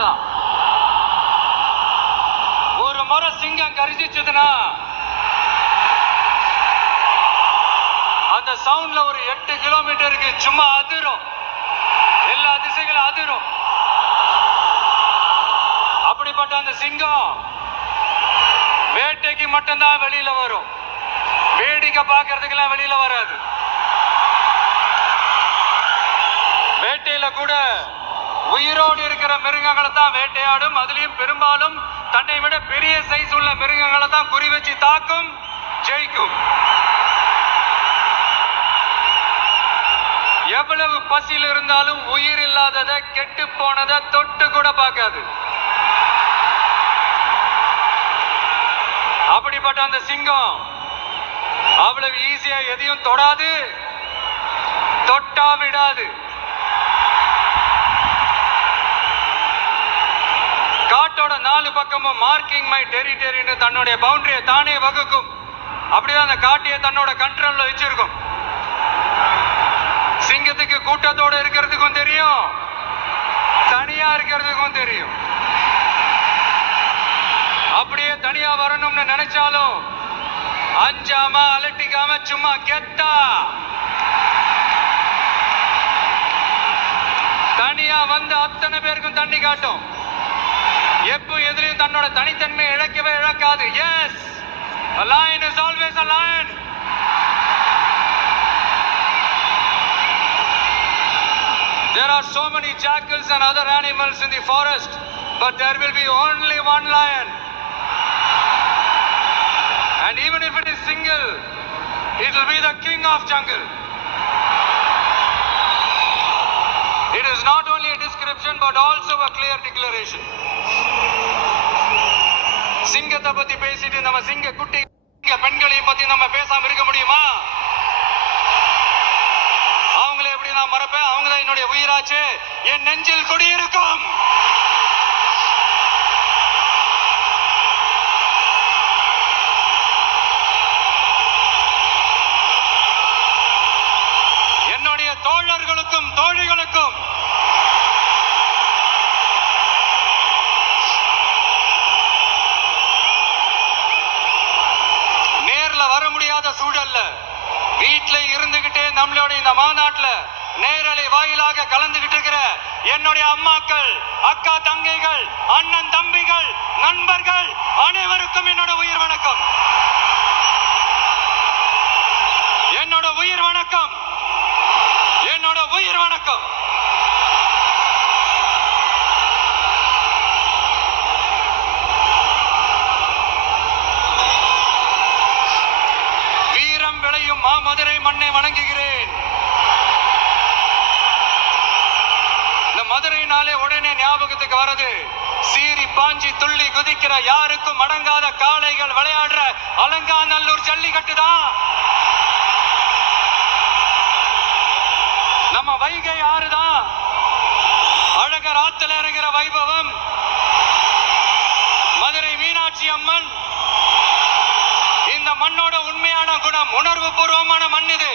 அவ்வளவுதான். ஒரு முறை சிங்கம் கரிசிச்சதுன்னா அந்த சவுண்ட்ல ஒரு 8 கிலோமீட்டருக்கு சும்மா அதிரும், எல்லா திசைகளும் அதிரும். அப்படிப்பட்ட அந்த சிங்கம் வேட்டைக்கு மட்டும்தான் வெளியில வரும், வேடிக்கை பார்க்கறதுக்கெல்லாம் வெளியில வராது. வேட்டையில கூட உயிரோடு இருக்கிற மிருகங்களை தான் வேட்டையாடும். அதுலயும் பெரும்பாலும் தன்னை விட பெரிய சைஸ் உள்ள மிருகங்களை தான் குறி வச்சு தாக்கும், ஜெயிக்கும். எவ்வளவு பசியில் இருந்தாலும் உயிர் இல்லாததை, கெட்டு போனதை தொட்டு கூட பார்க்காது. அப்படிப்பட்ட அந்த சிங்கம் அவ்வளவு ஈஸியா எதையும் தொடாது, தொட்டா விடாது. காட்டோட 4 பக்கமும் மார்க்கிங் மை டெரிட்டரின்னு தன்னுடைய பவுண்டரியை தானே வகுக்கும். அப்படிதான் அந்த காட்டையை தன்னோட கண்ட்ரோல்ல வச்சிருக்கும். சிங்கத்துக்கு கூட்டத்தோட இருக்கிறதுக்கும் தெரியும், தனியா இருக்கிறதுக்கும் தெரியும். அப்படியே தனியா வரணும்னு நினைச்சாலும் அஞ்சாம அலட்டிக்காம சும்மா கெத்தா தனியா வந்து அத்தனை பேருக்கும் தண்ணி காட்டும். எப்போ எதிரையும் தன்னோட தனித்தன்மை இழக்கவே இழக்காது. Yes, a lion is always a lion. There are so many jackals and other animals in the forest, but there will be only one lion. And even if it is single, it will be the king of jungle. It is not only a description but also a clear declaration. சிங்கத்தை பத்தி பேசிட்டு நம்ம சிங்க குட்டி பெண்களையும் பத்தி நம்ம பேசாம இருக்க முடியுமா? அவங்களை எப்படி நான் மறப்பேன்? அவங்க தான் என்னுடைய உயிராச்சு, என் நெஞ்சில் குடியிருக்கும். என்னுடைய தோழர்களுக்கும் தோழிகளுக்கும் நேர்ல வர முடியாத சூழல்ல வீட்டுல இருந்துகிட்டே நம்மளோட இந்த மாநாட்டுல நேரலை வாயிலாக கலந்துகிட்டு இருக்கிற என்னுடைய அம்மாக்கள், அக்கா தங்கைகள், அண்ணன் தம்பிகள், நண்பர்கள் அனைவருக்கும் என்னோட உயிர் வணக்கம். என்னோட உயிர் வணக்கம், என்னோட உயிர் வணக்கம். வீரம் விளையும் மாமதுரை மண்ணை வணங்குகிறேன். இந்த மதுரைனாலே உடனே ஞாபகத்துக்கு வரது சீறி பாஞ்சி துள்ளி குதிக்கிற யாருக்கும் அடங்காத காளைகள் விளையாடுற அலங்காநல்லூர் ஜல்லிக்கட்டு தான். நம்ம வைகை ஆறுதான் அழகர் ஆத்துல இறங்குற வைபவம். மதுரை மீனாட்சி அம்மன் இந்த மண்ணோட உண்மையான குணம், உணர்வு பூர்வமான மண் இது.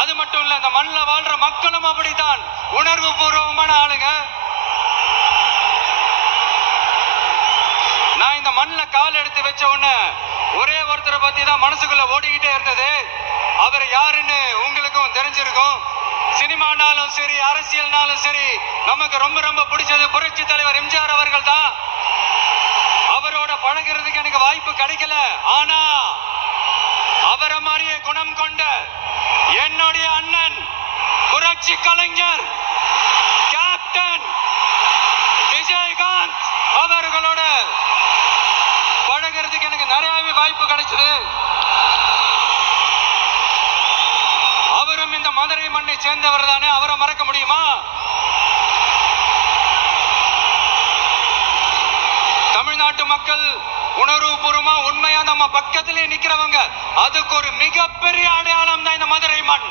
அது மட்டும் இல்ல, இந்த மண்ணில் வாழ்ற மக்களும் அப்படித்தான் உணர்வு பூர்வமான ஆளுங்க. நான் இந்த மண்ணில் கால் எடுத்து வச்ச உடனே ஒரே ஒருத்தரை பத்தி தான் மனசுக்குள்ள ஓடிக்கிட்டே இருந்தது. அவர் யாருன்னு உங்களுக்கும் தெரிஞ்சிருக்கும். சினிமானாலும் சரி, அரசியல்னாலும் சரி, நமக்கு ரொம்ப ரொம்ப பிடிச்சது புரட்சி தலைவர் எம்ஜிஆர் அவர்கள் தான். அவரோட பழகிறதுக்கு எனக்கு வாய்ப்பு கிடைக்கல. ஆனா அவரை மாதிரியே குணம் கொண்ட என்னுடைய அண்ணன் புரட்சி கலைஞர் கேப்டன் விஜயகாந்த் அவர்களோட பழகிறதுக்கு எனக்கு நிறையவே வாய்ப்பு கிடைச்சது. அவரும் இந்த மதுரை மண்ணை சேர்ந்தவர் தானே, அவரை மறக்க முடியுமா? தமிழ்நாட்டு மக்கள் உணர்வுபூர்வமா உண்மையா நம்ம பக்கத்திலே நிக்கிறவங்க, அதுக்கு ஒரு மிகப்பெரிய அடையாளம் தான் இந்த மதுரை மண்.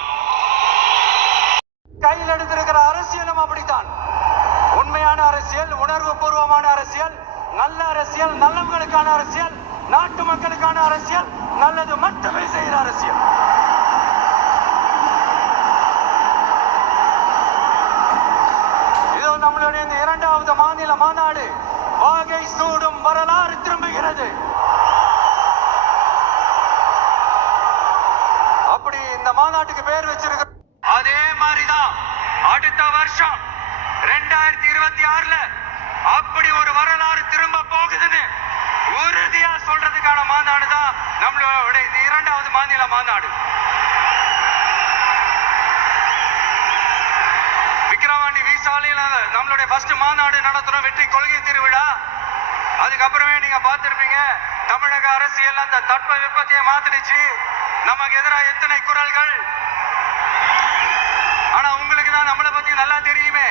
கையில் எடுத்திருக்கிற அரசியலும் அப்படித்தான். உண்மையான அரசியல், உணர்வு பூர்வமான அரசியல், நல்ல அரசியல், நல்லவங்களுக்கான அரசியல், நாட்டு மக்களுக்கான அரசியல், நல்லது மட்டுமே செய்கிற அரசியல். இதோ நம்மள இருக்கிறது. அப்படி இந்த மாநாட்டுக்கு பேர் வச்சிருக்க. அதே மாதிரிதான் அடுத்த வருஷம் 2026ல அப்படி ஒரு வரலாறு திரும்ப போகுதுன்னு உறுதியா சொல்றதுக்கான மாநாடு தான் நம்மளோட இந்த 2வது மாநில மாநாடு. விக்கிரவாண்டி விசாலையில நம்மளுடைய ஃபர்ஸ்ட் மாநாடு நடத்துறோம், வெற்றி கொள்கை திருவிழா. அதுக்கப்புறமே நீங்க பார்த்திருப்பீங்க, தமிழக அரசியல் அந்த தட்ப வெப்பத்தையே மாத்திடுச்சு. நமக்கு எதிராக எத்தனை குரல்கள். ஆனா உங்களுக்கு தான் நம்மளை பத்தி நல்லா தெரியுமே,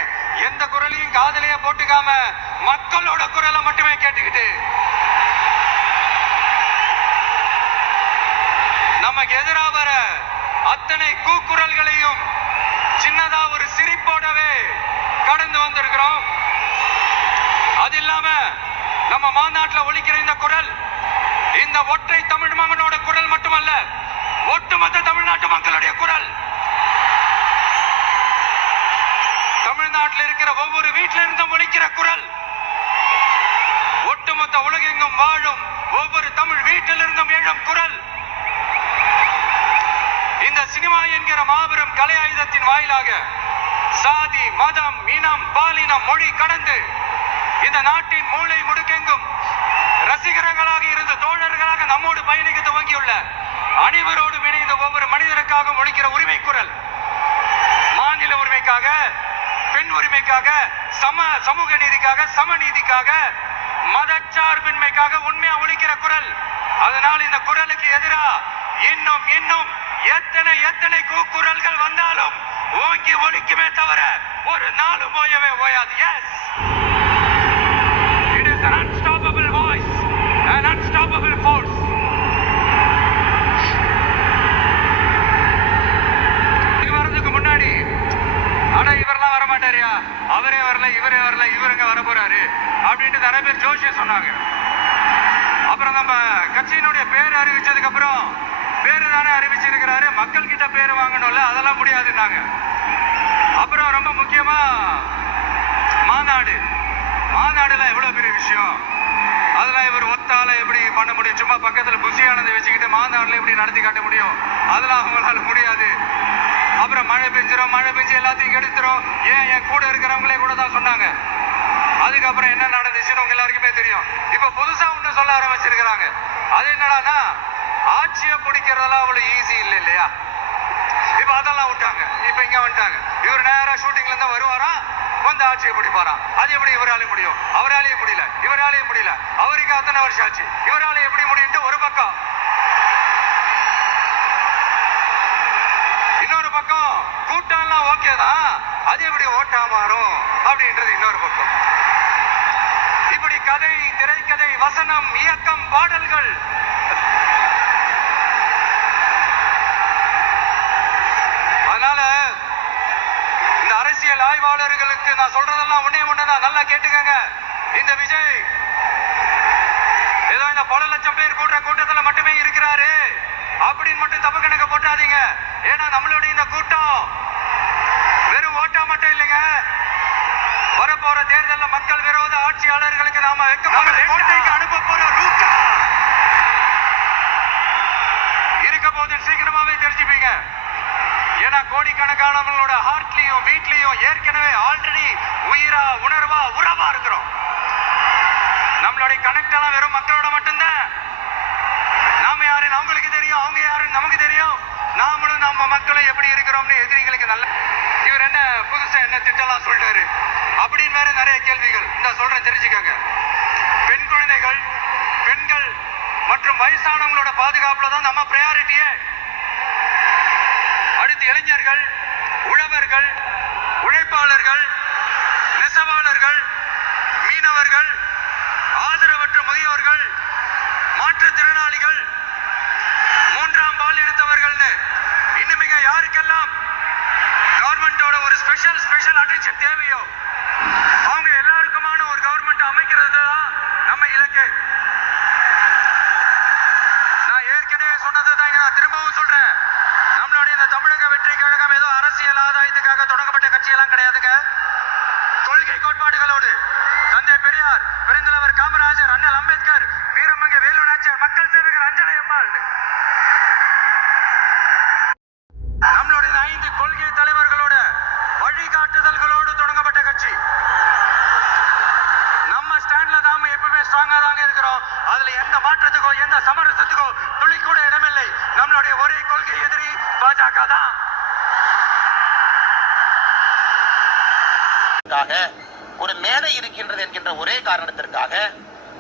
எந்த குரலையும் காதலையே போட்டுக்காம மக்களோட குரலை மட்டுமே கேட்டுக்கிட்டு நமக்கு எதிராக வர அத்தனை கூக்குரல்களையும் சின்னதா ஒரு சிரிப்போடவே கடந்து வந்திருக்கிறோம். அது இல்லாம நம்ம மாநாட்டில் ஒலிக்கிற இந்த குரல் இந்த ஒற்றை தமிழ் மகனோட குரல் மட்டுமல்ல, ஒட்டுமொத்த தமிழ்நாட்டு மக்களுடைய குரல். தமிழ்நாட்டில் இருக்கிற ஒவ்வொரு வீட்டில இருந்தும் ஒலிக்கிற குரல், ஒட்டுமொத்த உலகெங்கும் வாழும் ஒவ்வொரு தமிழ் வீட்டிலிருந்தும் எழும் குரல். இந்த சினிமா என்கிற மாபெரும் கலை ஆயுதத்தின் வாயிலாக சாதி, மதம், இனம், பாலினம், மொழி கடந்து இந்த நாட்டின் மூளை முடுக்கெங்கும் ரசிகர்களாக இருந்து தோழர்களாக நம்மோடு பயணிக்க துவங்கியுள்ள அனைவரோடும் இணைந்த ஒவ்வொரு மனிதருக்காக ஒலிக்கிற உரிமை குரல். மாநில உரிமைக்காக, பெண் உரிமைக்காக, சமூக நீதிக்காக, சமநீதிக்காக, மதச்சார்பின்மைக்காக உண்மையா ஒலிக்கிற குரல். அதனால் இந்த குரலுக்கு எதிரா இன்னும் இன்னும் எத்தனை கூக்குரல்கள் வந்தாலும் ஓங்கி ஒலிக்குமே தவிர ஒரு நாளும் ஓயவே ஓயாது. Yes, it is an unstoppable voice, an unstoppable force. வரதுக்கு முன்னாடி ஆனா இவரெல்லாம் வரமாட்டாரியா, அவரே வரல, இவரே வரல, இவருங்க வர போறாரு அப்படின்ட்டு நிறைய பேர் ஜோஷியம் சொன்னாங்க. அப்புறம் நம்ம கட்சியினுடைய பேர் அறிவிச்சதுக்கு அப்புறம் பேரு தானே அறிவிச்சிருக்கிறாரு, மக்கள் கிட்ட பேரு வாங்கணும்ல, அதெல்லாம் முடியாதுன்னாங்க. அப்புறம் ரொம்ப முக்கியமா மாநாடுல எவ்வளவு பெரிய விஷயம், அதெல்லாம் இவர் ஒத்தால எப்படி பண்ண முடியும், சும்மா பக்கத்துல புசியானதை வச்சுக்கிட்டு மாநாடுல எப்படி நடத்தி காட்ட முடியும், அதெல்லாம் அவங்களால முடியாது. அப்புறம் மழை பெஞ்சு எல்லாத்தையும் கெடுத்துரும், ஏன் என் கூட இருக்கிறவங்களே கூட தான் சொன்னாங்க. அதுக்கப்புறம் என்ன நடந்துச்சுன்னு உங்க எல்லாருக்குமே தெரியும். இப்ப புதுசா ஒண்ணு சொல்ல ஆரம்பிச்சிருக்கிறாங்க. அது என்னடானா, ஆட்சியை பிடிக்கிறதெல்லாம் அவ்வளவு ஈஸி இல்லை இல்லையா. இப்ப அதெல்லாம் விட்டாங்க, இப்ப இங்க வந்துட்டாங்க. இவர் நேரா ஷூட்டிங்ல இருந்து வருவாராம், வந்து ஆட்சியை பிடிப்பாராம். அது எப்படி இவராலையும் முடியும், அவராலையும் முடியல, இவராலையும் முடியல, அவருக்கு அத்தனை வருஷம் ஆச்சு, இவராலையும் எப்படி முடியும் ஒரு பக்கம். இன்னொரு பக்கம் கூட்டம்லாம் ஓகே தான், அது எப்படி ஓட்டா மாறும் அப்படின்றது இன்னொரு பக்கம். இப்படி கதை, திரைக்கதை, வசனம், இயக்கம், பாடல்கள், அதனால இந்த அரசியல் ஆய்வாளர்களுக்கு நான் சொல்றதெல்லாம் ஒண்ணுதான், நல்லா கேட்டுக்கங்க. இந்த விஜய் ஏதோ இந்த பல லட்சம் பேர் கூடுற கூட்டத்துல மட்டுமே இருக்கிறாரு அப்படின்னு மட்டும் தப்பு கணக்கு போட்டாதீங்க. ஏன்னா நம்மளுடைய இந்த கூட்டம் வெறும் ஓட்டா மட்டும் இல்லைங்க, வரப்போற தேர்தலில் மக்கள் விரோத ஆட்சியாளர்களுக்கு நாம கோட்டைக்கு அனுப்ப போற ரூட்டா இருக்க போது சீக்கிரமாவே தெரிஞ்சுப்பீங்க. ஏன்னா கோடிக்கணக்கானவங்களோட ஹார்ட்லயும் வீட்லயும் ஏற்கனவே ஆல்ரெடி உயிரா, உணர்வா, உறவா இருக்கிறோம். நம்மளுடைய கனெக்ட் எல்லாம் வெறும் மக்களோட மட்டும்தான். நாம யாருன்னு அவங்களுக்கு தெரியும், அவங்க யாருன்னு நமக்கு தெரியும். நாமளும் நம்ம மக்களும் எப்படி இருக்கிறோம்னு எதிரிகளுக்கு நல்ல. இவர் என்ன புதுசா என்ன திட்டலாம் சொல்றாரு அப்படின்னு வேற நிறைய கேள்விகள். இந்த சொல்றேன், தெரிஞ்சுக்கோங்க. பெண் குழந்தைகள், பெண்கள் மற்றும் வயசானவங்களோட பாதுகாப்புல தான் நம்ம பிரையாரிட்டியே. அடுத்து இளைஞர்கள், உழவர்கள், உழைப்பாளர்கள், நெசவாளர்கள், மீனவர்கள், ஆதரவற்ற முதியோர்கள், மாற்றுத்திறனாளிகள், மூன்றாம் பால் எடுத்தவர்கள்னு இன்னுமிங்க யாருக்கெல்லாம் கவர்மெண்டோட ஒரு ஸ்பெஷல் அட்டென்ஷன் தேவையோ அவங்க எல்லாருக்குமான ஒரு கவர்மெண்ட் அமைக்கிறது தான் நம்ம இலக்கு. நான் ஏற்கனவே சொன்னதுதான் நான் திரும்பவும் சொல்றேன். நம்மளுடைய இந்த தமிழக வெற்றி கழகம் ஏதோ அரசியல் ஆதாயத்துக்காக தொடங்கப்பட்ட கட்சியெல்லாம் கிடையாதுங்க. கொள்கை கோட்பாடுகளோடு தந்தை பெரியார், பெருந்தலைவர் காமராஜர், அண்ணல் அம்பேத்கர், வீரமங்கை முதலமைச்சர் மக்கள் சேவகர் அஞ்சலை அம்மாள். நம்மளுடைய 5 கொள்கை தலைவர்களோட வழிகாட்டுதல்களோடு தொடங்கப்பட்ட கட்சி. நம்ம ஸ்டாண்ட்ல நாம எப்பவுமே ஸ்ட்ராங்கா தாங்க இருக்கிறோம். அதுல எந்த மாற்றத்துக்கோ எந்த சமரசத்துக்கோ துளி கூட இடமில்லை. நம்மளுடைய ஒரே கொள்கை எதிரி பாஜக தான். ஒரு மேடை இருக்கின்றது என்கின்ற ஒரே காரணத்திற்காக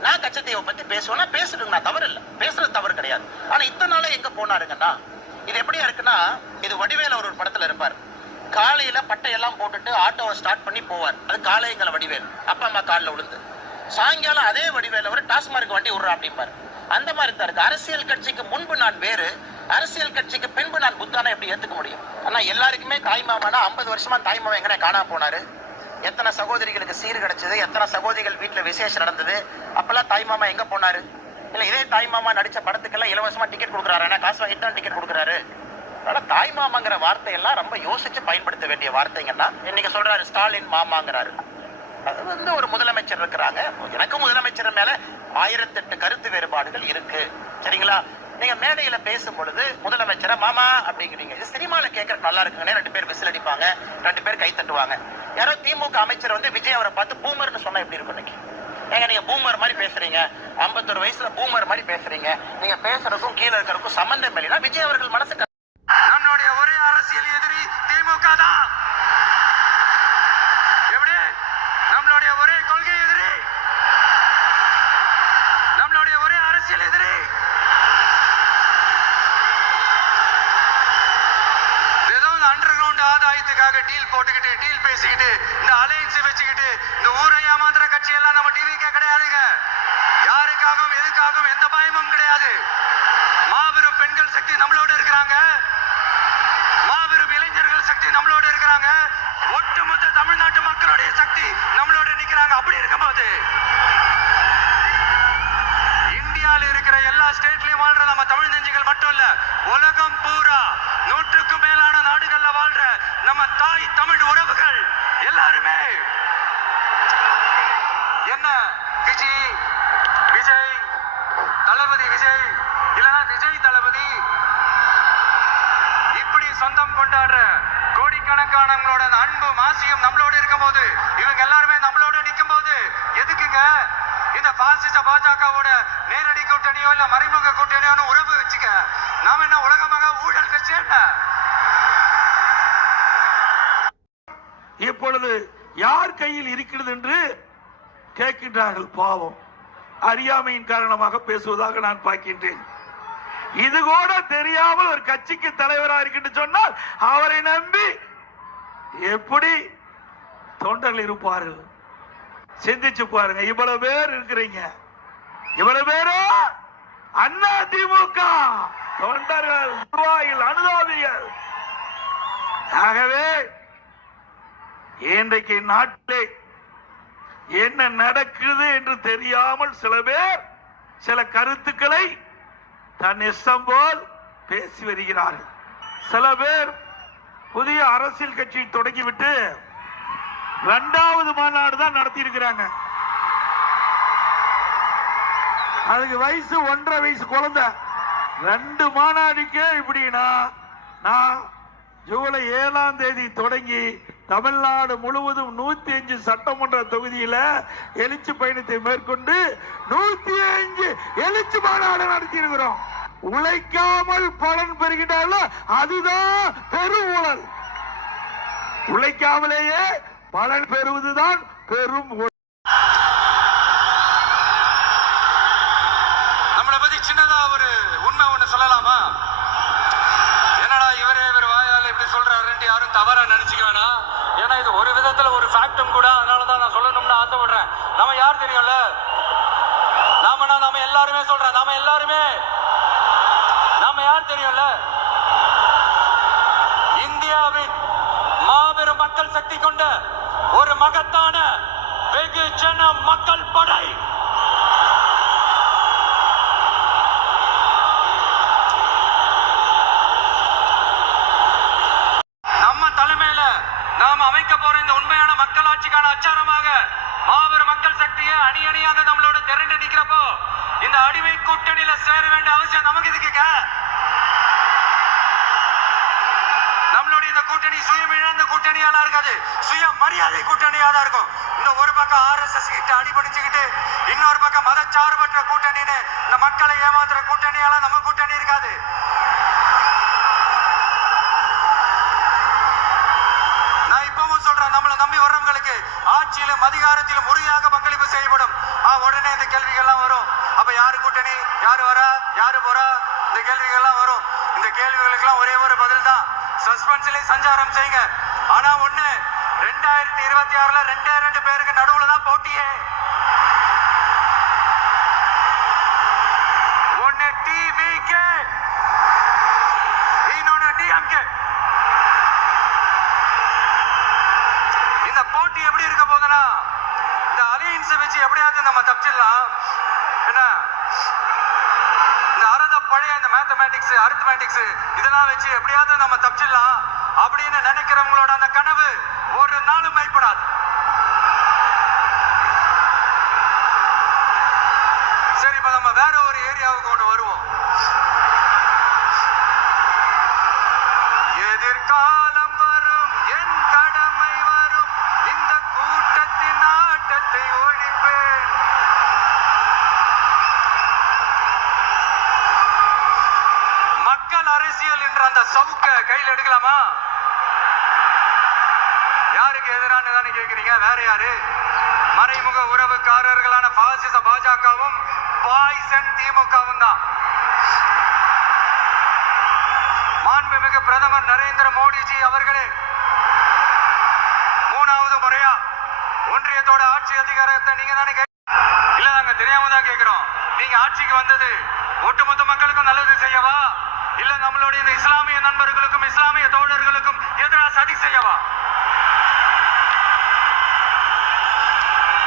நான் கச்சத்தீவை பத்தி பேசுவேன்னா பேசுறதுங்க, நான் தவறு இல்லை, பேசுறது தவறு கிடையாது. ஆனா இத்தனை நாள எங்க போனாருங்கன்னா, இது எப்படியா இருக்குன்னா, இது வடிவேல ஒரு படத்துல இருப்பார். காலையில பட்டையெல்லாம் போட்டுட்டு ஆட்டோவை ஸ்டார்ட் பண்ணி போவார். அது காலைங்கிற வடிவேல், அப்பா அம்மா காலில் விழுந்து. சாயங்காலம் அதே வடிவேல ஒரு டாஸ்மார்க் வண்டி விடுறா அப்படிம்பாரு. அந்த மாதிரி தான் இருக்கு. அரசியல் கட்சிக்கு முன்பு நான் வேறு, அரசியல் கட்சிக்கு பின்பு நான் புத்தானா எப்படி ஏத்துக்க முடியும்? ஆனா எல்லாருக்குமே தாய்மாமானா 50 வருஷமா தாய்மாமா எங்கடா காணாம போனாரு? எத்தனை சகோதரிகளுக்கு சீர் கிடைச்சது, எத்தனை சகோதரிகள் வீட்டுல விசேஷம் நடந்தது, அப்பெல்லாம் தாய்மாமா எங்க போனாரு? இல்ல இதே தாய்மாமா நடிச்ச படத்துக்கெல்லாம் இலவசமா டிக்கெட் கொடுக்குறாரு, காசு வாங்கிட்டு தான் டிக்கெட் கொடுக்குறாரு. அதனால தாய்மாமாங்கிற வார்த்தையெல்லாம் ரொம்ப யோசிச்சு பயன்படுத்த வேண்டிய வார்த்தைங்கன்னா, இன்னைக்கு சொல்றாரு ஸ்டாலின் மாமாங்கிறாரு. அது ஒரு முதலமைச்சர் இருக்கிறாங்க. எனக்கும் முதலமைச்சர் மேல 1008 கருத்து வேறுபாடுகள் இருக்கு, சரிங்களா? நீங்க மேடையில பேசும் பொழுது முதலமைச்சரை மாமா அப்படிங்கிறீங்க. இது சினிமால கேட்கறதுக்கு நல்லா இருக்குங்க. 2 பேர் விசில் அடிப்பாங்க, 2 பேர் கை தட்டுவாங்க. யாரோ திமுக அமைச்சர் வந்து விஜய் அவரை பார்த்து பூமர்னு சொன்னா எப்படி இருக்கும்? இன்னைக்கு ஏங்க நீங்க பூமர் மாதிரி பேசுறீங்க, 51 வயசுல பூமர் மாதிரி பேசுறீங்க, நீங்க பேசுறதுக்கும் கீழே இருக்கிறதுக்கும் சம்பந்தம் இல்லைன்னா விஜய் அவர்கள் மனசு. நம்மளுடைய ஒரே அரசியல் எதிரி திமுக தான். எப்படி? நம்மளுடைய ஒரே கொள்கை எதிரி, நம்மளுடைய ஒரே அரசியல் எதிரி. ஏதோ அண்டர் கிரவுண்ட் ஆதாயத்துக்காக டீல் போட்டுக்கிட்டு, டீல் பேசிக்கிட்டு, இந்த அலையன்ஸ் வச்சுக்கிட்டு இந்த ஊரை ஏமாத்துற கட்சி எல்லாம் நம்ம டிவிக்கே கிடையாதுங்க. யாருக்காகவும் எதுக்காகவும் எந்த பயமும் கிடையாது. மாபெரும் பெண்கள் சக்தி நம்மளோட இருக்கிறாங்க, மாபெரும் இளைஞர்கள் சக்தி நம்மளோட இருக்கிறாங்க, ஒட்டுமொத்த தமிழ்நாட்டு மக்களுடைய சக்தி நம்மளோட நிக்கிறாங்க. அப்படி இருக்கும்போது இந்தியாவில் இருக்கிற எல்லா ஸ்டேட்லயும் வாழ்ற நம்ம தமிழ் நெஞ்சுகள் மட்டும் இல்ல, உலகம் பூரா 100க்கும் மேலான நாடுகள்ல வாழ்ற நம்ம தாய் தமிழ் உறவுகள் எல்லாருமே என்ன விஜய் தளபதி விஜய் இல்லனா விஜய் தளபதி இப்படி சொந்தம் கொண்டாடுற கோடிக்கணக்கானவங்களோட அன்பு மாசியும் நம்மளோட இருக்கும் போது, இவங்க எல்லாருமே நம்மளோட நிற்கும் போது எதுக்குங்க இந்த பாசிச பாஜகவோட நேரடி கூட்டணியோ இல்ல மறைமுக கூட்டணியோ உறவு வச்சுக்க? நாம என்ன உலகமாக ஊழல் கட்சி என்ன? இப்பொழுது யார் கையில் இருக்கிறது என்று கேட்கின்றார்கள். பாவம், அறியாமையின் காரணமாக பேசுவதாக நான் பார்க்கின்றேன். இது கூட தெரியாமல் ஒரு கட்சிக்கு தலைவராக இருக்கின்ற சொன்னால் அவரை நம்பி எப்படி தொண்டர்கள் இருப்பார்கள்? சிந்திச்சு பாருங்க. இவ்வளவு பேர் இருக்கிறீங்க, இவ்வளவு பேரு அண்ணா திமுக தொண்டர்கள், நிர்வாகிகள், அனுதாபிகள். ஆகவே இன்றைக்கு நாட்டிலே என்ன நடக்குது என்று தெரியாமல் சில பேர் சில கருத்துக்களை தன் இஷ்டம் போல் பேசி வருகிறார்கள். சில பேர் புதிய அரசியல் கட்சியை தொடங்கிவிட்டு 2வது மாநாடு தான் நடத்தி இருக்கிறாங்க. அதுக்கு வயசு 1.5 வயசு குழந்தை. 2 மாநாடுக்கே இப்படின்னா, நான் ஜூலை 7ஆம் தேதி தொடங்கி தமிழ்நாடு முழுவதும் 105 சட்டமன்ற தொகுதியில எழுச்சி பயணத்தை மேற்கொண்டு 105 எழுச்சி மாநாடு நடத்தி இருக்கிறோம். உழைக்காமல் பலன் பெறுகின்றார்கள், அதுதான் பெரும் ஊழல். உழைக்காமலேயே பலன் பெறுவதுதான் பெரும் ஊழல். நம்மளை பத்தி சின்னதா ஒரு உண்மை ஒண்ணு சொல்லலாமா? என்னடா இவர் வாயால் இப்படி சொல்றாருன்னு யாரும் தவறா நினைச்சுக்க வேணாம். ஏன்னா இது ஒரு விதத்துல ஒரு ஃபேக்டும் கூட. அதனாலதான் நான் சொல்லணும்னு ஆசைப்படுறேன். நம்ம யார் தெரியும்ல? நாம எல்லாருமே சொல்றேன். நாம யார் தெரியும்ல? இந்தியாவின் மாபெரும் மக்கள் சக்தி கொண்ட ஒரு மகத்தான வெகுஜன மக்கள் படை. நம்ம தலைமையில நாம் அமைக்க போற இந்த உண்மையான மக்களாட்சிக்கான அச்சாரமாக மாபெரும் மக்கள் சக்தியை அணி அணியாக நம்மளோட திரண்டு நிக்கிறப்போ இந்த அடிமை கூட்டணியில சேர வேண்டிய அவசியம் நமக்கு இருக்குங்க. நம்மளுடைய இந்த கூட்டணி சுயமிழந்த கூட்டணியால இருக்காது, சுய மரியாதை கூட்டணியா தான் இருக்கும். இந்த ஒரு பக்கம் RSS கிட்ட அடிபடிச்சுக்கிட்டு, இன்னொரு பக்கம் மதச்சார்பற்ற கூட்டணின்னு இந்த மக்களை ஏமாத்துற கூட்டணியால நம்ம கூட்டணி இருக்காது. நான் இப்பவும் சொல்றேன், நம்மளை நம்பி வர்றவங்களுக்கு ஆட்சியிலும் அதிகாரத்திலும் உறுதியாக பங்களிப்பு செய்யப்படும். உடனே இந்த கேள்விகள்லாம் வரும். அப்ப யாரு கூட்டணி, யாரு வரா, யாரு போறா, இந்த கேள்விகள்லாம் வரும். இந்த கேள்விகளுக்கெல்லாம் ஒரே ஒரு பதில் தான், சஸ்பென்ஸ்ல சஞ்சாரம் செய்யுங்க. ஆனா ஒண்ணு, 2026ல 2 பேருக்கு நடுவுல தான் போட்டியே. ஒண்ணு TVK, இன்னொன்னு DMK. இந்த போட்டி எப்படி இருக்க போதுன்னா, இந்த அலையன்ஸ் வச்சு எப்படியாவது நம்ம தப்பிச்சிடலாம். என்ன இந்த அறத பழைய இந்த மேத்தமேட்டிக்ஸ், அரித்மேட்டிக்ஸ் இதெல்லாம் வச்சு எப்படியாவது நம்ம தப்பிச்சிடலாம் அப்படின்னு நினைக்கிறவங்களோட அந்த கனவு ஒரு நாளும் மைப்படாது. சரி, இப்ப நம்ம வேற ஒரு ஏரியாவுக்கு ஒன்று வருவோம். எதிர்காலம் வரும், என் கடமை வரும், இந்த கூட்டத்தின் ஆட்டத்தை ஒழிப்பேன். மக்கள் அரசியல் என்ற அந்த சவுக்க கையில் எடுக்கலாமா? யாருக்கு எதிரான தானே கேட்கிறீங்க? வேற யாரு? மறைமுக உறவுக்காரர்களான பாசிச பாஜகவும் பாய்சன் திமுகவும் தான். மாண்புமிகு பிரதமர் நரேந்திர மோடிஜி அவர்களே 3வது முறையா ஒன்றியத்தோட ஆட்சி அதிகாரத்தை நீங்க தானே இல்ல, நாங்க தெரியாம தான் கேட்கிறோம். நீங்க ஆட்சிக்கு வந்தது ஒட்டுமொத்த மக்களுக்கும் நல்லது செய்யவா, இல்ல நம்மளுடைய இந்த இஸ்லாமிய நண்பர்களுக்கும் இஸ்லாமிய தோழர்களுக்கும் எதிராக சதி செய்யவா?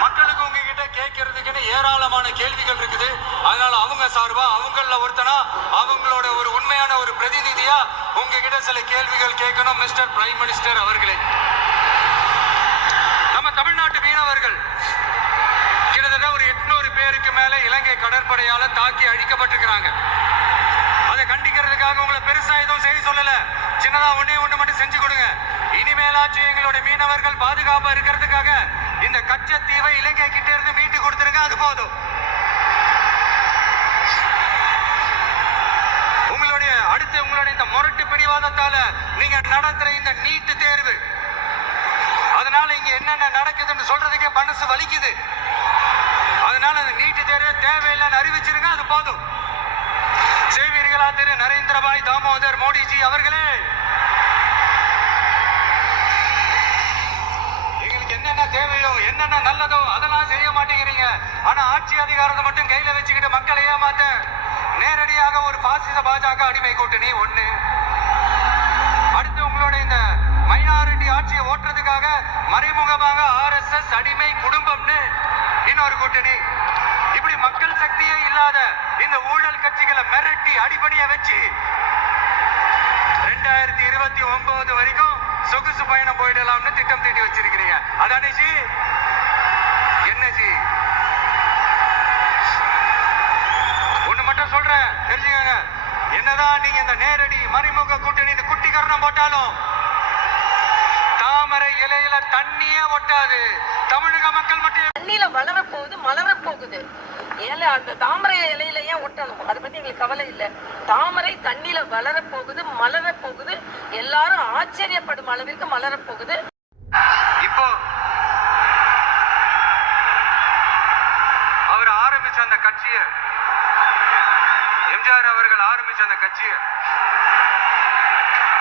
மக்களுக்கு உங்ககிட்ட கேட்கறதுக்குன்னு ஏராளமான கேள்விகள் இருக்குது. அதனால அவங்க சார்பா, அவங்கள ஒருத்தனா, அவங்களோட ஒரு உண்மையான ஒரு பிரதிநிதியா உங்ககிட்ட சில கேள்விகள் கேட்கணும். மிஸ்டர் பிரைம் மினிஸ்டர் அவர்களே, நம்ம தமிழ்நாட்டு மீனவர்கள் கிட்டத்தட்ட ஒரு 800 பேருக்கு மேல இலங்கை கடற்படையால தாக்கி அழிக்கப்பட்டிருக்கிறாங்க. அதை கண்டிக்கிறதுக்காக உங்களை பெருசா எதுவும் செய்ய சொல்லல, சின்னதா ஒண்ணு மட்டும் செஞ்சு கொடுங்க. இனிமேலாச்சு எங்களுடைய மீனவர்கள் பாதுகாப்பா இருக்கிறதுக்காக இந்த கச்சத்தீவை இலங்கை கிட்ட இருந்து மீட்டு கொடுத்துருங்க, அது போதும். உங்களுடைய இந்த முரட்டு பிடிவாதத்தால நீங்க நடத்துற இந்த நீட்டு தேர்வு, அதனால இங்க என்னென்ன நடக்குதுன்னு சொல்றதுக்கே மனசு வலிக்குது. அதனால அந்த நீட்டு தேர்வு தேவையில்லைன்னு அறிவிச்சிருங்க, அது போதும். செய்வீர்களா திரு நரேந்திரபாய் தாமோதர் மோடிஜி அவர்களே? எங்களுக்கு என்னென்ன தேவையோ என்னென்ன நல்லதோ அதெல்லாம் செய்ய மாட்டேங்கிறீங்க. ஆனா ஆட்சி அதிகாரத்தை மட்டும் கையில வச்சுக்கிட்டு மக்களை ஏமாத்த நேரடியாக ஒரு பாசிச பாஜக அடிமை கூட்டணி ஒண்ணு. அடுத்து உங்களோட இந்த மைனாரிட்டி ஆட்சியை ஓட்டுறதுக்காக மறைமுகமாக RSS அடிமை குடும்பம்னு இன்னொரு கூட்டணி. இப்படி மக்கள் சக்தியே இல்லாத இந்த ஊழல் கட்சிகளை மிரட்டி அடிபணிய வச்சு 2029 வரைக்கும் சொகுசு பயணம் போயிடலாம்னு திட்டம் தீட்டி வச்சிருக்கிறீங்க. அதானே ஜி? என்ன ஜி? ஒண்ணு மட்டும் சொல்றேன், தெரிஞ்சுக்கங்க. என்னதான் நீங்க இந்த நேரடி மறைமுக கூட்டணி இந்த குட்டி கரணம் போட்டாலும் தாமரை இலையில தண்ணியே ஒட்டாது. தமிழக மக்கள் மட்டும் தண்ணியில வளரப்போகுது, மலரப்போகுது. ஏன்னா அந்த தாமரை இலையில ஏன் ஒட்டணும்? அதை பத்தி எங்களுக்கு கவலை இல்லை. தாமரை தண்ணியில வளரப்போகுது, மலரப்போகுது. எல்லாரும் ஆச்சரியப்படும் அளவிற்கு மலரப்போகுது. இப்போ அவர் ஆரம்பிச்ச அந்த கட்சியை, எம்ஜிஆர் அவர்கள் ஆரம்பிச்ச அந்த கட்சியை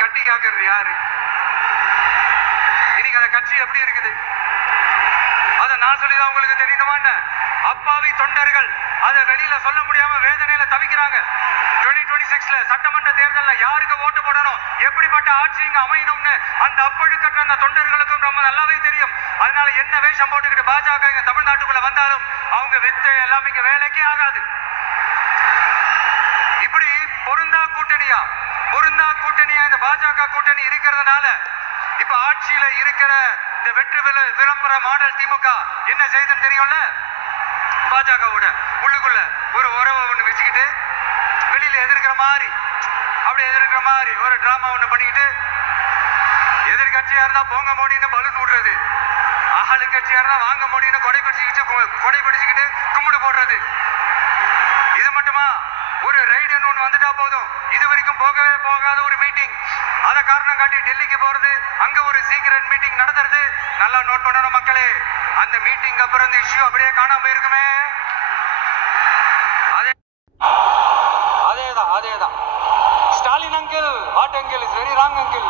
கட்டி காக்கிறது யாரு? இன்னைக்கு அந்த கட்சி எப்படி இருக்குது அதை நான் சொல்லிதான் உங்களுக்கு தெரியணுமா? அப்பாவி தொண்டர்கள் அதை வெளியில சொல்ல முடியாம வேதனையில தவிக்கிறாங்க. 2026ல சட்டமன்ற தேர்தலில் யாருக்கு ஓட்டு போடணும், எப்படிப்பட்ட ஆட்சி இங்க அமையணும்னு அந்த அப்பழுக்கற்ற அந்த தொண்டர்களுக்கும் ரொம்ப நல்லாவே தெரியும். அதனால என்ன வேஷம் போட்டுக்கிட்டு பாஜக இங்க தமிழ்நாட்டுக்குள்ள வந்தாலும் அவங்க வித்து எல்லாம் இங்க வேலைக்கே ஆகாது. இப்படி பொருந்தா கூட்டணியா இந்த பாஜக கூட்டணி இருக்கிறதுனால இப்ப ஆட்சியில இருக்கிற இந்த வெற்றி விளம்பர மாடல் திமுக என்ன செய்யுதுன்னு தெரியும்ல? பாஜகவோட உள்ளுக்குள்ள ஒரு உறவை ஒண்ணு வச்சுக்கிட்டு வெளியில எதிர்க்கிற மாதிரி ஒரு டிராமா ஒண்ணு பண்ணிக்கிட்டு எதிர்கட்சியா இருந்தா போங்க மோடின்னு பலூன் விடுறது, ஆளுங்கட்சியா இருந்தா வாங்க மோடின்னு கொடை பிடிச்சுக்கிட்டு கும்பிடு போடுறது. இது மட்டுமா? ஒரு ரைடுன்னு ஒண்ணு வந்துட்டா போதும், இது வரைக்கும் போகவே போகாத ஒரு மீட்டிங், அத காரணம் காட்டி டெல்லிக்கு போறது, அங்க ஒரு சீக்ரெட் மீட்டிங் நடத்துறது. நல்லா நோட் பண்ணணும் மக்களே, அந்த மீட்டிங் அப்புறம் இந்த இஷ்யூ அப்படியே காணாம போயிருக்குமே. அதேதான் Stalin uncle, what uncle is very wrong uncle.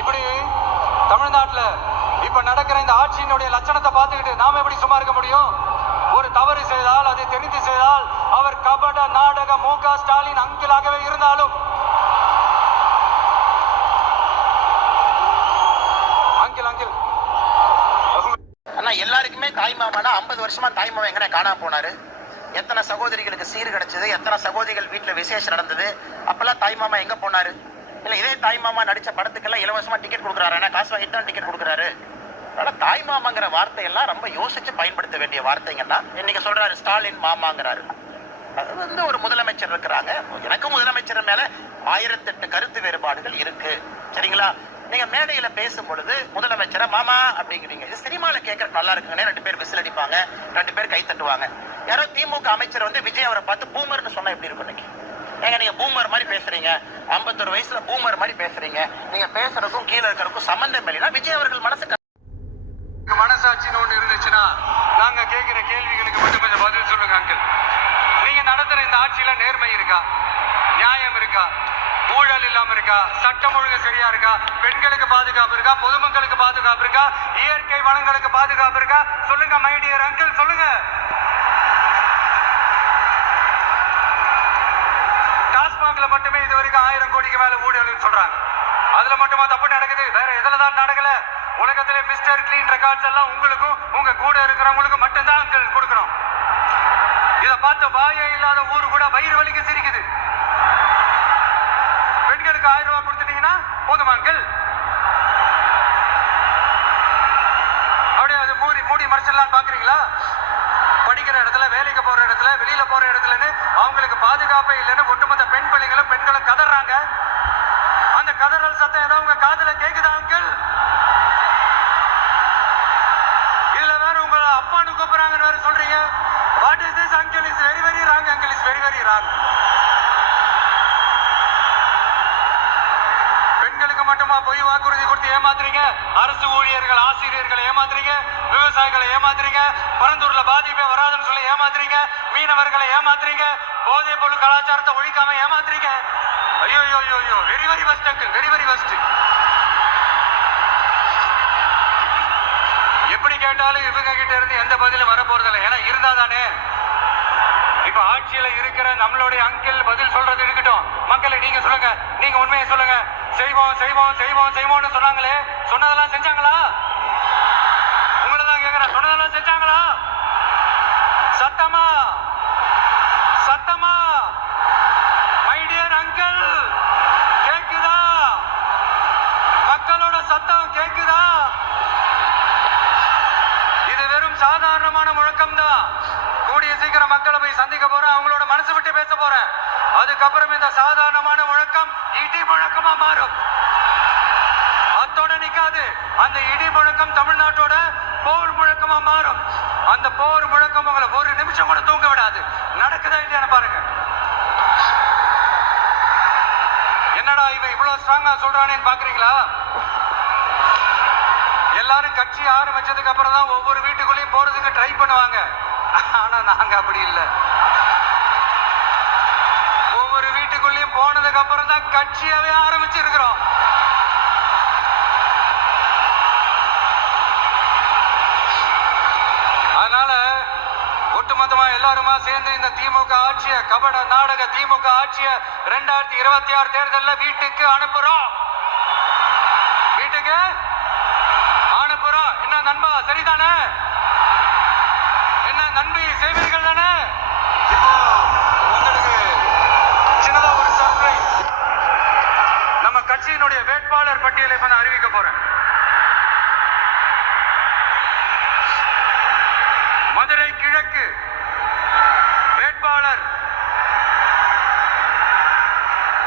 இப்படி தமிழ்நாட்டுல இப்ப நடக்கிற இந்த ஆட்சியினுடைய லட்சணத்தை பார்த்துக்கிட்டு நாம எப்படி சும்மா இருக்க முடியும்? ஒரு தவறு செய்தால், அதை தெரிந்து செய்தால், அவர் கபட நாடக மு.க. ஸ்டாலின் அங்கிளாகவே இருந்தாலும் அங்கிள் ஆனா எல்லாருக்குமே தாய்மாமனா 50 வருஷமா தாய்மாமன் எங்கன காணாம போனாரு? எத்தனை சகோதரிகளுக்கு சீர் கிடைச்சது, எத்தனை சகோதரிகள் வீட்டுல விசேஷம் நடந்தது, அப்பெல்லாம் தாய்மாமா எங்க போனாரு? இல்ல இதே தாய்மாமா நடிச்ச படத்துக்கெல்லாம் இலவசமா டிக்கெட் கொடுக்குறாரு, ஏன்னா காசு வாங்கிட்டு தான் டிக்கெட் கொடுக்குறாரு. அதனால தாய்மாமாங்கிற வார்த்தையெல்லாம் ரொம்ப யோசிச்சு பயன்படுத்த வேண்டிய வார்த்தைங்கன்னா, இன்னைக்கு சொல்றாரு ஸ்டாலின் மாமாங்கிறாரு. அது வந்து ஒரு முதலமைச்சர் இருக்கிறாங்க, எனக்கும் முதலமைச்சர் மேல 1008 கருத்து வேறுபாடுகள் இருக்கு, சரிங்களா? நீங்க மேடையில பேசும் பொழுது முதலமைச்சரை மாமா அப்படிங்கிறீங்க. இது சினிமால கேட்கறதுக்கு நல்லா இருக்குங்கன்னு 2 பேர் விசில் அடிப்பாங்க, 2 பேர் கை தட்டுவாங்க. யாரோ திமுக அமைச்சர் வந்து விஜய் அவரை பார்த்து பூமர்னு சொன்னா எப்படி இருக்கும்? இன்னைக்கு ஏங்க நீங்க பூமர் மாதிரி பேசுறீங்க, 51 வயசுல பூமர் மாதிரி பேசுறீங்க, நீங்க பேசுறதுக்கும் கீழே இருக்கிறதுக்கும் சம்பந்தம் இல்லைன்னா விஜய் அவர்கள் மனசாட்சின்னு ஒண்ணு இருந்துச்சுன்னா நாங்க கேட்கிற கேள்விகளுக்கு மட்டும் கொஞ்சம் பதில் சொல்லுங்க அங்கிள். நீங்க நடத்துற இந்த ஆட்சியில நேர்மை இருக்கா, நியாயம் இருக்கா, ஊழல் இல்லாம இருக்கா, சட்டம் ஒழுங்கு சரியா இருக்கா, பெண்களுக்கு பாதுகாப்பு இருக்கா, பொதுமக்களுக்கு பாதுகாப்பு இருக்கா, இயற்கை வளங்களுக்கு பாதுகாப்பு இருக்கா? சொல்லுங்க மை டியர் அங்கிள், சொல்லுங்க. டாஸ்மாக்ல மட்டுமே இது வரைக்கும் 1000 கோடிக்கு மேல ஊழல் சொல்றாங்க. அதுல மட்டுமா தப்பு நடக்குது? வேற எதுலதான் நடக்கல? உலகத்திலே மிஸ்டர் கிளீன் ரெக்கார்ட்ஸ் எல்லாம் உங்களுக்கும் உங்க கூட இருக்கிறவங்களுக்கும் மட்டும்தான் அங்கிள் கொடுக்கணும். இத பார்த்து வாயே இல்லாத ஊரு கூட வயிறு வலிக்கு சிரிக்குது. பெண்களுக்கு 1000 ரூபாய் கொடுத்துட்டீங்கன்னா போதுமா அங்கிள்? அப்படியே அது மூடி மறைச்சிடலான்னு பாக்குறீங்களா? படிக்கிற இடத்துல, வேலைக்கு போற இடத்துல, வெளியில போற இடத்துலன்னு அவங்களுக்கு பாதுகாப்பே இல்லைன்னு ஒட்டுமொத்த பெண் பிள்ளைகளும் பெண்களும் கதறாங்க. அந்த கதறல் சத்தம் ஏதாவது உங்க காதுல கேக்குதா அங்கிள்? இதுல வேற உங்களை அப்பான்னு கூப்பிடுறாங்கன்னு வேற சொல்றீங்க. What is this uncle? Is very very wrong uncle, is very very wrong. பெண்களுக்கு மட்டுமா பொய் வாக்குறுதி கொடுத்து ஏமாத்துறீங்க? அரசு ஊழியர்கள், ஆசிரியர்களை ஏமாத்துறீங்க, விவசாயிகளை ஏமாத்துறீங்க, பரந்தூர்ல பாதிப்பே வராதுன்னு சொல்லி ஏமாத்துறீங்க, மீனவர்களை ஏமாத்துறீங்க, போதை பொருள் கலாச்சாரத்தை ஒழிக்காம ஏமாத்துறீங்க. ஐயோ very very வஸ்ட் uncle, very very வஸ்ட். எப்படி கேட்டாலும் இவங்க கிட்ட இருந்து எந்த பதிலும் வரப்போறதில்லை. ஏன்னா இருந்தா தானே. இப்ப ஆட்சியில இருக்கிற நம்மளுடைய அங்கிள் பதில் சொல்றது இருக்கட்டும். மக்களை நீங்க சொல்லுங்க, நீங்க உண்மையை சொல்லுங்க. செய்வோம்னு சொன்னாங்களே, சொன்னதெல்லாம் செஞ்சாங்களா? உங்களை தான் கேக்குறேன், சொன்னதெல்லாம் செஞ்சாங்களா? சத்தமா மை டியர் அங்கிள், கேக்குதா? மக்களோட சத்தம் கேக்குதா? இது வெறும் சாதாரணமான முழக்கம் தான். கூடிய சீக்கிரம் மக்களை போய் சந்திக்க போறேன், அவங்களோட மனசு விட்டு பேச போறேன். அதுக்கப்புறம் இந்த சாதாரணமான முழக்கம் இடி முழக்கமா மாறும். அத்தோட நிக்காது, அந்த இடி முழக்கம் தமிழ்நாட்டோட போர் முழக்கமா மாறும். அந்த போர் முழக்கம் உங்களை ஒரு நிமிஷம் கூட தூங்க விடாது. நடக்குதா இல்லையான்னு பாருங்க. என்னடா இவன் இவ்வளவு ஸ்ட்ராங்கா சொல்றானேன்னு பாக்குறீங்களா? எல்லாரும் கட்சி ஆரம்பிச்சதுக்கு அப்புறம் தான் ஒவ்வொரு வீட்டுக்குள்ளேயும் போறதுக்கு ட்ரை பண்ணுவாங்க. ஆனா நாங்க அப்படி இல்லை. ஒவ்வொரு வீட்டுக்குள்ளேயும் போனதுக்கு அப்புறம் தான் கட்சியாவே ஆரம்பிச்சிருக்கிறோம். அதனால ஒட்டுமொத்தமா எல்லாருமா சேர்ந்து இந்த திமுக ஆட்சிய, கபட நாடக திமுக ஆட்சிய 2026 தேர்தல்ல வீட்டுக்கு அனுப்புறோம். வீட்டுக்கு அனுப்புறோம். என்ன நண்பா, சரிதானே? என்ன நண்பி, செய்வீர்கள் தானே? இப்போ உங்களுக்கு சின்னதா ஒரு சர்ப்ரைஸ். நம்ம கட்சியினுடைய வேட்பாளர் பட்டியலை இப்ப நான் அறிவிக்க போறேன். மதுரை கிழக்கு வேட்பாளர்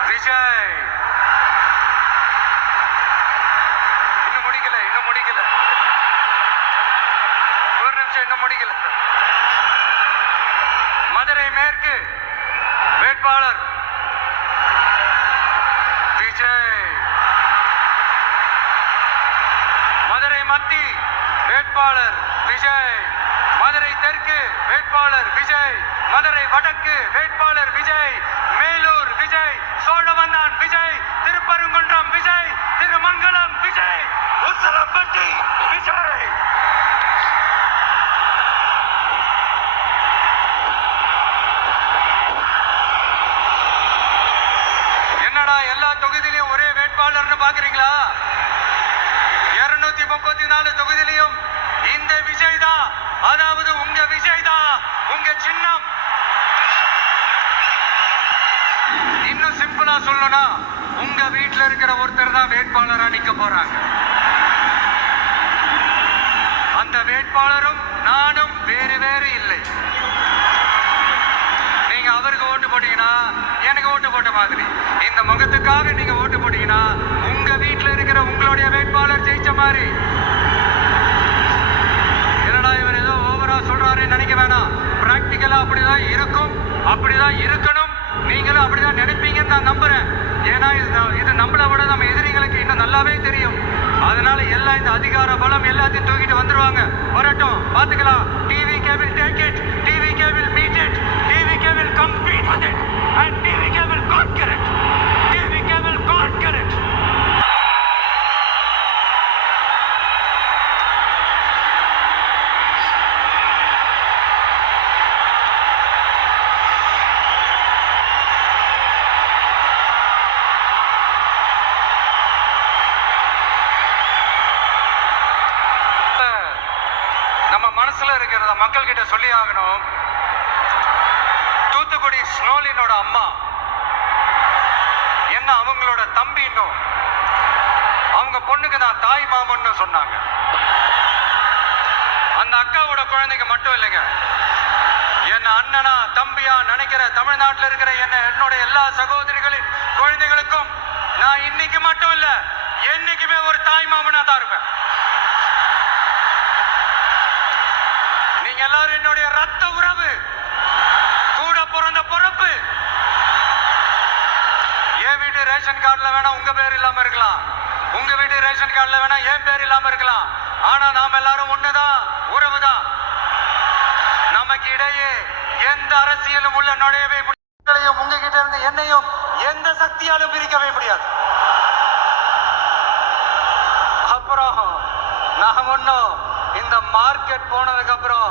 விஜய். இன்னும் முடிக்கல ஒரு நிமிஷம், இன்னும் முடிக்கல. மதுரை மேற்கு வேட்பாளர் விஜய். மதுரை மத்தி வேட்பாளர் விஜய். மதுரை தெற்கு வேட்பாளர் விஜய். மதுரை வடக்கு வேட்பாளர் விஜய். மேலூர் விஜய். சோழவந்தான் விஜய். திருப்பரங்குன்றம் விஜய். திருமங்கலம் விஜய். உசிலம்பட்டி விஜய். என்னடா எல்லா தொகுதியிலும் ஒரே வேட்பாளர்னு பாக்குறீங்களா? 234 தொகுதியிலும் இந்த விஜய் தான், அதாவது உங்க விஜய் தான் உங்க சின்னம். இன்னும் சிம்பிளா சொல்லணும்னா உங்க வீட்டுல இருக்கிற ஒருத்தர் தான் வேட்பாளரா நிக்க போறாங்க. அந்த வேட்பாளரும் நானும் வேறு வேறு இல்லை. நீங்க அவருக்கு ஓட்டு போட்டீங்கன்னா எனக்கு ஓட்டு போட்ட மாதிரி, இந்த முகத்துக்காக நீங்க ஓட்டு போட்டீங்கன்னா உங்க வீட்டுல இருக்கிற உங்களுடைய வேட்பாளர் ஜெயிச்ச மாதிரி. என்னடா இவர் ஏதோ ஓவரா சொல்றாருன்னு நினைக்க வேணாம். பிராக்டிக்கலா அப்படிதான் இருக்கும், அப்படிதான் இருக்கணும். நீங்களும் அப்படிதான் நினைப்பீங்கன்னு நான் நம்புறேன். ஏன்னா இது நம்மளை விட நம்ம எதிரிகளுக்கு இன்னும் நல்லாவே தெரியும். அதனால எல்லாம் இந்த அதிகார பலம் எல்லாத்தையும் தூக்கிட்டு வந்துருவாங்க. வரட்டும், பாத்துக்கலாம். TVK will take it, TVK will meet it, TVK will compete with it, and TVK will conquer it, TVK will conquer it. நம்ம மனசுல இருக்கிறத மக்கள் கிட்ட சொல்லி ஆகணும். தூத்துக்குடி ஸ்னோலினோட அம்மா என்ன அவங்களோட தம்பி, இன்னும் அவங்க பொண்ணுக்கு நான் தாய் மாமன்னு சொன்னாங்க. அந்த அக்காவோட குழந்தைக்கு மட்டும் இல்லைங்க, என்ன அண்ணனா தம்பியா நினைக்கிற தமிழ்நாட்டில் இருக்கிற என்னோட எல்லா சகோதரிகளின் குழந்தைகளுக்கும் நான் இன்னைக்கு மட்டும் இல்ல, என்னைக்குமே ஒரு தாய் மாமனா தான் இருப்பேன். நீங்க எல்லாரும் என்னுடைய ரத்த உறவு, கூட பிறந்த பொறுப்பு. என் வீட்டு ரேஷன் கார்டுல வேணா உங்க பேர் இல்லாம இருக்கலாம், உங்க வீட்டு ரேஷன் கார்டுல வேணா என் பேர் இல்லாம இருக்கலாம். ஆனா நாம எல்லாரும் ஒண்ணுதான், உறவுதான். நமக்கு இடையே எந்த அரசியலும் உள்ள நுழையவே முடியாது. உங்ககிட்ட இருந்து என்னையும் எந்த சக்தியாலும் பிரிக்கவே முடியாது. அப்புறம் நான் ஒன்னும் இந்த மார்க்கெட் போனதுக்கு அப்புறம்,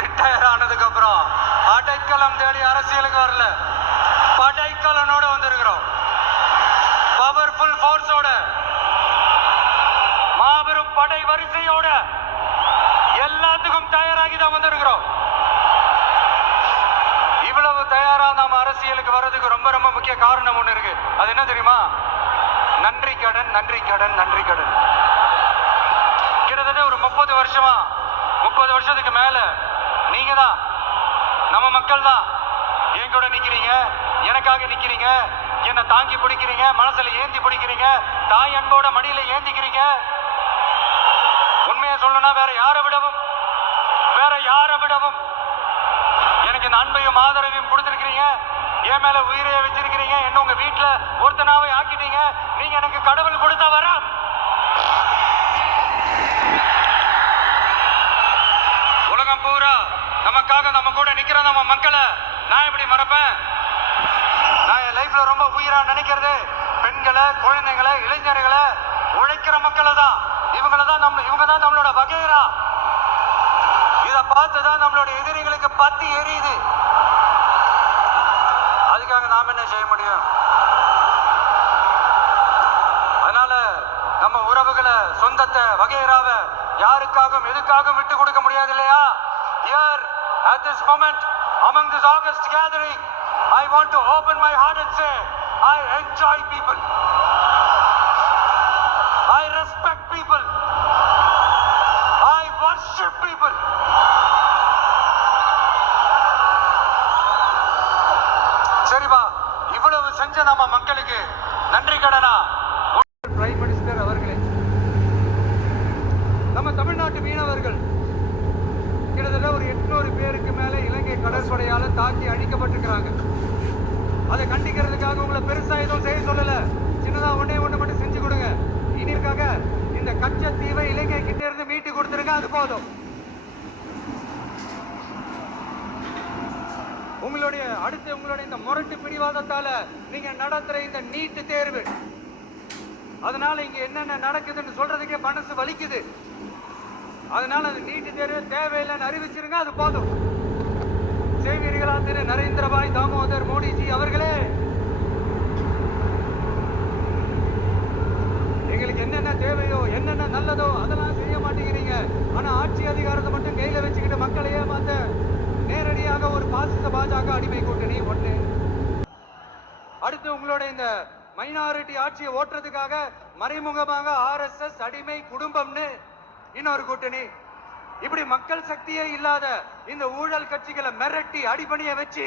ரிட்டையர் ஆனதுக்கு அப்புறம் அடைக்கலம் தேடி அரசியலுக்கு வரல, படைக்கலனோட வந்திருக்கிறோம். பவர்ஃபுல் ஃபோர்ஸோட, மாபெரும் படை வரிசையோட, எல்லாத்துக்கும் தயாராகி தான் வந்திருக்கிறோம். இவ்வளவு தயாரா நாம அரசியலுக்கு வர்றதுக்கு ரொம்ப ரொம்ப முக்கிய காரணம் ஒண்ணு இருக்கு. அது என்ன தெரியுமா? நன்றி கடன், நன்றி கடன், நன்றி கடன். கிட்டத்தட்ட ஒரு 30 வருஷத்துக்கு மேல நீங்க தான், நம்ம மக்கள் தான் என் கூட நிக்கிறீங்க, எனக்காக நிக்கிறீங்க, என்னை தாங்கி பிடிக்கிறீங்க, மனசுல ஏந்தி பிடிக்கிறீங்க, தாய் அன்போட மடியில ஏந்திக்கிறீங்க. உண்மையை சொல்லணும்னா வேற யாரை விடவும் எனக்கு இந்த அன்பையும் ஆதரவையும் கொடுத்திருக்கிறீங்க. என் மேல உயிரைய வச்சிருக்கிறீங்க. என்ன உங்க வீட்டுல ஒருத்தனாவே ஆக்கிட்டீங்க. நீங்க எனக்கு கடவுள் கொடுத்த வரம். உலகம் பூரா நமக்காக நம்ம கூட நிக்கிற நம்ம மக்களை நான் எப்படி மறப்பேன்? நான் என் லைஃப்ல ரொம்ப உயிரா நினைக்கிறது பெண்களை, குழந்தைகளை, இளைஞர்களை, உழைக்கிற மக்களை தான். இவங்க தான் நம்மளோட வகைரா. இத பார்த்துதான் நம்மளோட எதிரிகளுக்கு பத்தி எரியுது. அதுக்காக நாம என்ன செய்ய முடியும்? அதனால நம்ம உறவுகளை, சொந்தத்தை, வகைராவை யாருக்காகவும் எதுக்காகவும் விட்டு கொடுக்க முடியாது இல்லையா? Here at this moment among this August gathering, I want to open my heart and say I enjoy people, I respect people, I worship people. பாருங்க, அது போதும். உங்களுடைய இந்த முரட்டு பிடிவாதத்தால நீங்க நடத்துற இந்த நீட்டு தேர்வு, அதனால இங்க என்னென்ன நடக்குதுன்னு சொல்றதுக்கே மனசு வலிக்குது. அதனால அந்த நீட்டு தேர்வு தேவையில்லைன்னு அறிவிச்சிருங்க, அது போதும். செய்வீர்களா திரு நரேந்திரபாய் தாமோதர் மோடிஜி அவர்களே? எங்களுக்கு என்னென்ன தேவையோ என்னென்ன நல்லதோ அதெல்லாம் செய்ய மாட்டேங்கிறீங்க. ஆனா ஆட்சி அதிகாரத்தை மட்டும் கையில வச்சுக்கிட்டு மக்களை ஏமாத்த நேரடியாக ஒரு பாசிச பாஜக அடிமை கூட்டணி ஒண்ணு. அடுத்து உங்களோட இந்த மைனாரிட்டி ஆட்சியை ஓட்டுறதுக்காக மறைமுகமாக RSS அடிமை குடும்பம்னு இன்னொரு கூட்டணி. இப்படி மக்கள் சக்தியே இல்லாத இந்த ஊழல் கட்சிகளை மிரட்டி அடிபணிய வச்சு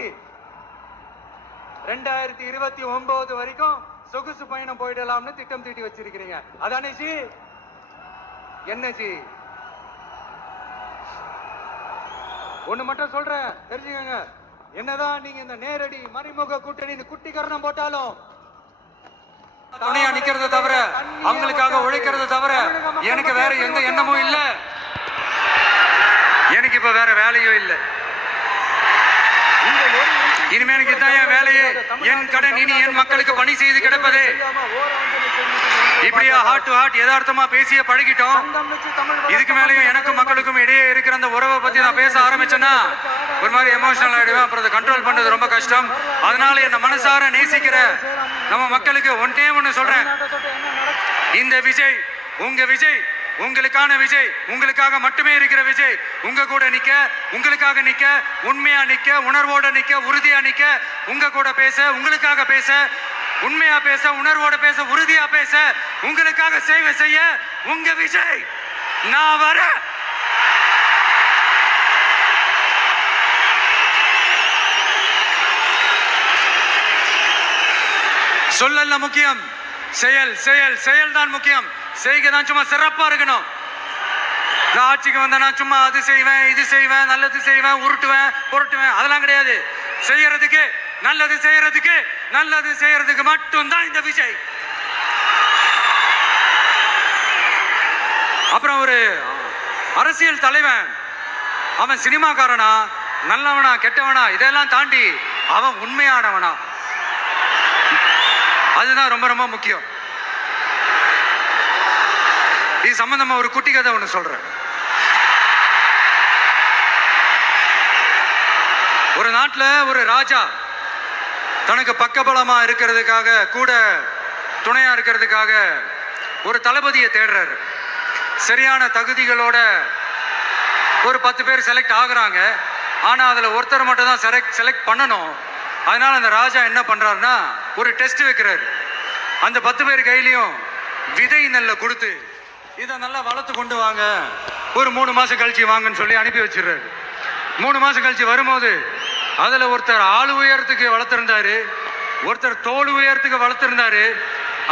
2029 வரைக்கும் சொகுசு பயணம் போயிடலாம்னு திட்டம் தீட்டி வச்சிருக்கிறீங்க. அதானே ஜி? என்ன ஜி? ஒண்ணு மட்டும் சொல்றேன், தெரிஞ்சுக்கங்க. என்னதான் நீங்க இந்த நேரடி மறைமுக கூட்டணி குட்டிகரணம் போட்டாலும், துணையா நிக்கிறத தவிர, அவங்களுக்காக உழைக்கிறத தவிர எனக்கு வேற எந்த எண்ணமும் இல்ல. எனக்கு இப்ப வேற வேலையும் இல்லை. இனிமே எனக்கு தான் என் வேலையே. என் கடன் இனி என் மக்களுக்கு பணி செய்து கிடப்பது. இப்படியா ஹார்ட் டு ஹார்ட் யதார்த்தமா பேசிய பழகிட்டோம். இதுக்கு மேலேயும் எனக்கும் மக்களுக்கும் இடையே இருக்கிற அந்த உறவை பத்தி நான் பேச ஆரம்பிச்சேன்னா ஒரு மாதிரி எமோஷனல் ஆயிடுவேன். அப்புறம் அதை கண்ட்ரோல் பண்றது ரொம்ப கஷ்டம். அதனால என்ன மனசார நேசிக்கிற நம்ம மக்களுக்கு ஒன்றே ஒண்ணு சொல்றேன். இந்த விஜய் உங்க விஜய், உங்களுக்கான விஜய், உங்களுக்காக மட்டுமே இருக்கிற விஜய். உங்க கூட நிக்க, உங்களுக்காக நிக்க, உண்மையா நிக்க, உணர்வோட நிக்க, உறுதியா நிக்க, உங்க கூட பேச, உங்களுக்காக பேச, உண்மையா பேச, உணர்வோட பேச, உறுதியா பேச, உங்களுக்காக சேவை செய்ய உங்க விஜய் நான் வர. சொல்லல முக்கியம், செயல் செயல் செயல் தான் முக்கியம். செய்கை தான் சும்மா சிறப்பா இருக்கணும். ஆட்சிக்கு வந்தனா சும்மா அது செய்வேன் இது செய்வேன் நல்லது செய்வேன் உருட்டுவேன் புரட்டுவேன் அதெல்லாம் கிடையாது. செய்யறதுக்கு நல்லது செய்யறதுக்கு நல்லது செய்யறதுக்கு மட்டும்தான் இந்த விஜய். அப்புறம் ஒரு அரசியல் தலைவன் அவன் சினிமாக்காரனா நல்லவனா கெட்டவனா இதெல்லாம் தாண்டி அவன் உண்மையானவனா, அதுதான் ரொம்ப ரொம்ப முக்கியம். இது சம்பந்தமா ஒரு குட்டி கதை ஒண்ணு சொல்றேன். ஒரு நாட்டுல ஒரு ராஜா தனக்கு பக்கபலமா இருக்கிறதுக்காக கூட துணையா இருக்கிறதுக்காக ஒரு தளபதியை தேடுறாரு. சரியான தகுதிகளோட ஒரு 10 பேர் செலக்ட் ஆகுறாங்க. ஆனா அதுல ஒருத்தர் மட்டும் தான் செலக்ட் பண்ணணும். அதனால அந்த ராஜா என்ன பண்றாருன்னா ஒரு டெஸ்ட் வைக்கிறாரு. அந்த 10 பேர் கையிலையும் விதை நெல்லை கொடுத்து இதை நல்லா வளர்த்து கொண்டு வாங்க, ஒரு 3 மாசம் கழிச்சு வாங்கன்னு சொல்லி அனுப்பி வச்சிடுறாரு. 3 மாசம் கழிச்சு வரும்போது அதுல ஒருத்தர் ஆள் உயரத்துக்கு வளர்த்திருந்தாரு, ஒருத்தர் தோல் உயரத்துக்கு வளர்த்திருந்தாரு.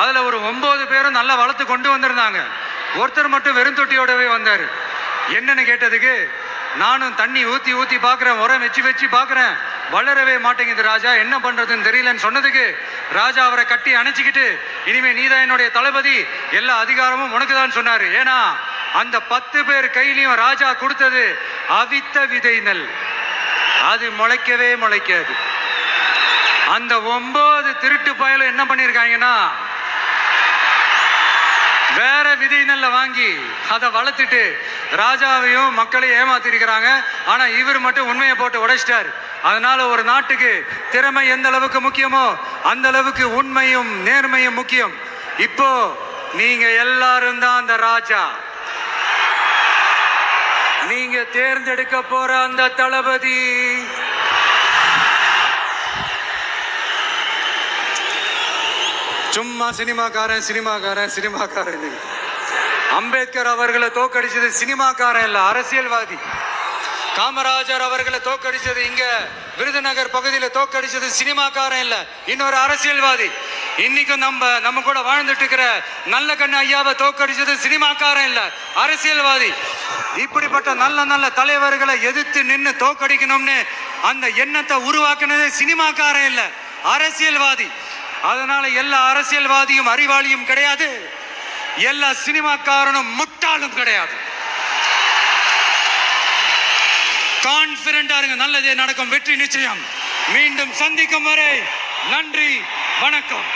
அதுல ஒரு 9 பேரும் நல்லா வளர்த்து கொண்டு வந்திருந்தாங்க. ஒருத்தர் மட்டும் வெறும் தொட்டியோடவே வந்தாரு. என்னன்னு கேட்டதுக்கு, நானும் தண்ணி ஊத்தி ஊத்தி பாக்குறேன், உரம் வச்சு வச்சு பாக்குறேன், வளரவே மாட்டேங்குது ராஜா, என்ன பண்றதுன்னு தெரியலன்னு சொன்னதுக்கு ராஜா அவரை கட்டி அணைச்சிக்கிட்டு, இனிமே நீதான் என்னுடைய தளபதி, எல்லா அதிகாரமும் உனக்கு தான் சொன்னாரு. ஏன்னா அந்த 10 பேர் கையிலையும் ராஜா கொடுத்தது அவித்த விதை நெல், அது முளைக்கவே முளைக்காது. அந்த 9 திருட்டு பயலும் என்ன பண்ணிருக்காங்கன்னா வேற விதை நெல்லை வாங்கி அதை வளர்த்துட்டு ராஜாவையும் மக்களையும் ஏமாத்திருக்கிறாங்க. ஆனா இவர் மட்டும் உண்மையை போட்டு உடைச்சிட்டார். அதனால ஒரு நாட்டுக்கு திறமை எந்த அளவுக்கு முக்கியமோ அந்த அளவுக்கு உண்மையும் நேர்மையும் முக்கியம். இப்போ நீங்க எல்லாரும் தான் அந்த ராஜா. நீங்க தேர்ந்தெடுக்க போற அந்த தளபதி சும்மா சினிமாக்காரன் சினிமாக்காரன் சினிமாக்காரன். அம்பேத்கர் அவர்களை தோக்கடிச்சது சினிமாக்காரன் இல்ல, அரசியல்வாதி. காமராஜர் அவர்களை தோக்கடிச்சது இங்க விருதுநகர் பகுதியில தோக்கடிச்சது சினிமாக்காரன் இல்ல, இன்னொரு அரசியல்வாதி. இன்னைக்கும் நம்ம கூட வாழ்ந்துட்டு இருக்கிற நல்ல கண்ணு ஐயாவை தோக்கடிச்சது சினிமாக்காரன் இல்ல, அரசியல்வாதி. இப்படிப்பட்ட நல்ல நல்ல தலைவர்களை எதிர்த்து நின்று தோக்கடிக்கணும்னு அந்த எண்ணத்தை உருவாக்குனது சினிமாக்காரன் இல்ல, அரசியல்வாதி. அதனால எல்லா அரசியல்வாதியும் அறிவாளியும் கிடையாது, எல்லா சினிமாக்காரனும் முட்டாளும் கிடையாது. கான்பிடண்டா இருங்க, நல்லதே நடக்கும், வெற்றி நிச்சயம். மீண்டும் சந்திக்கும் வரை நன்றி, வணக்கம்.